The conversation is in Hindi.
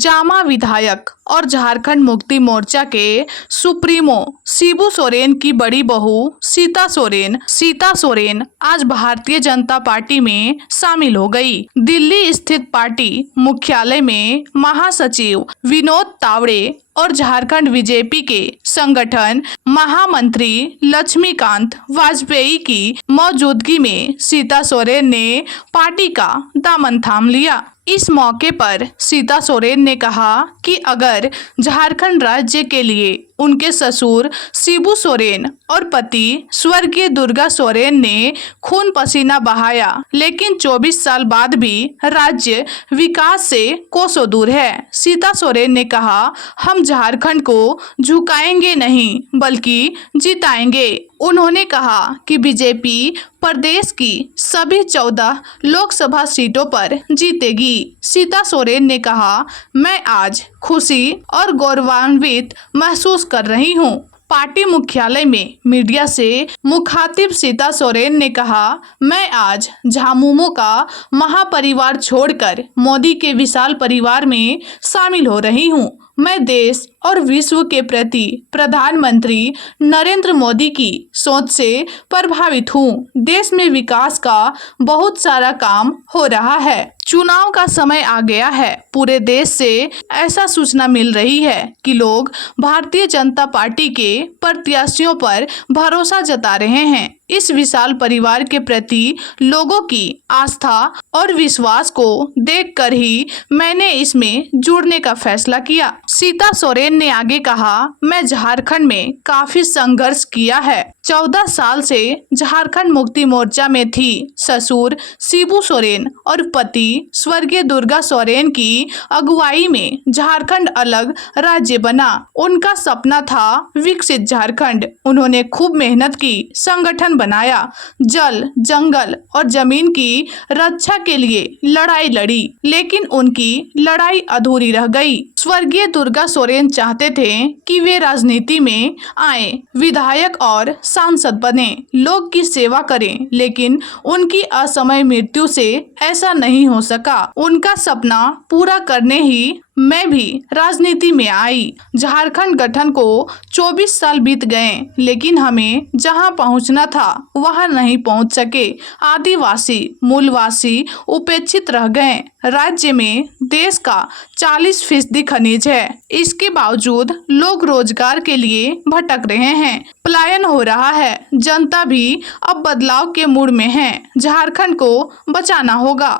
जामा विधायक और झारखंड मुक्ति मोर्चा के सुप्रीमो शिबू सोरेन की बड़ी बहू सीता सोरेन आज भारतीय जनता पार्टी में शामिल हो गई। दिल्ली स्थित पार्टी मुख्यालय में महासचिव विनोद तावड़े और झारखंड बीजेपी के संगठन महामंत्री लक्ष्मीकांत वाजपेयी की मौजूदगी में सीता सोरेन ने पार्टी का दामन थाम लिया। इस मौके पर सीता सोरेन ने कहा कि अगर झारखंड राज्य के लिए उनके ससुर शिबू सोरेन और पति स्वर्गीय दुर्गा सोरेन ने खून पसीना बहाया, लेकिन 24 साल बाद भी राज्य विकास से कोसों दूर है। सीता सोरेन ने कहा, हम झारखंड को झुकाएंगे नहीं बल्कि जिताएंगे। उन्होंने कहा कि बीजेपी प्रदेश की सभी 14 लोकसभा सीटों पर जीतेगी। सीता सोरेन ने कहा, मैं आज खुशी और गौरवान्वित महसूस कर रही हूँ। पार्टी मुख्यालय में मीडिया से मुखातिब सीता सोरेन ने कहा, मैं आज झामुमो का महापरिवार छोड़कर मोदी के विशाल परिवार में शामिल हो रही हूँ। मैं देश और विश्व के प्रति प्रधानमंत्री नरेंद्र मोदी की सोच से प्रभावित हूँ। देश में विकास का बहुत सारा काम हो रहा है। चुनाव का समय आ गया है। पूरे देश से ऐसा सूचना मिल रही है कि लोग भारतीय जनता पार्टी के प्रत्याशियों पर भरोसा जता रहे हैं। इस विशाल परिवार के प्रति लोगों की आस्था और विश्वास को देखकर ही मैंने इसमें जुड़ने का फैसला किया। सीता सोरेन ने आगे कहा, मैं झारखंड में काफी संघर्ष किया है। 14 साल से झारखंड मुक्ति मोर्चा में थी। ससुर शिबू सोरेन और पति स्वर्गीय दुर्गा सोरेन की अगुवाई में झारखंड अलग राज्य बना। उनका सपना था विकसित झारखंड। उन्होंने खूब मेहनत की, संगठन बनाया, जल, जंगल और जमीन की रक्षा के लिए लड़ाई लड़ी, लेकिन उनकी लड़ाई अधूरी रह गई। स्वर्गीय दुर्गा सोरेन चाहते थे कि वे राजनीति में आए, विधायक और सांसद बने, लोग की सेवा करें, लेकिन उनकी असमय मृत्यु से ऐसा नहीं हो सका। उनका सपना पूरा करने ही मैं भी राजनीति में आई। झारखंड गठन को 24 साल बीत गए, लेकिन हमें जहां पहुंचना था वहां नहीं पहुंच सके। आदिवासी, मूलवासी उपेक्षित रह गए। राज्य में देश का 40% खनिज है। इसके बावजूद लोग रोजगार के लिए भटक रहे हैं। पलायन हो रहा है। जनता भी अब बदलाव के मूड में है। झारखंड को बचाना होगा।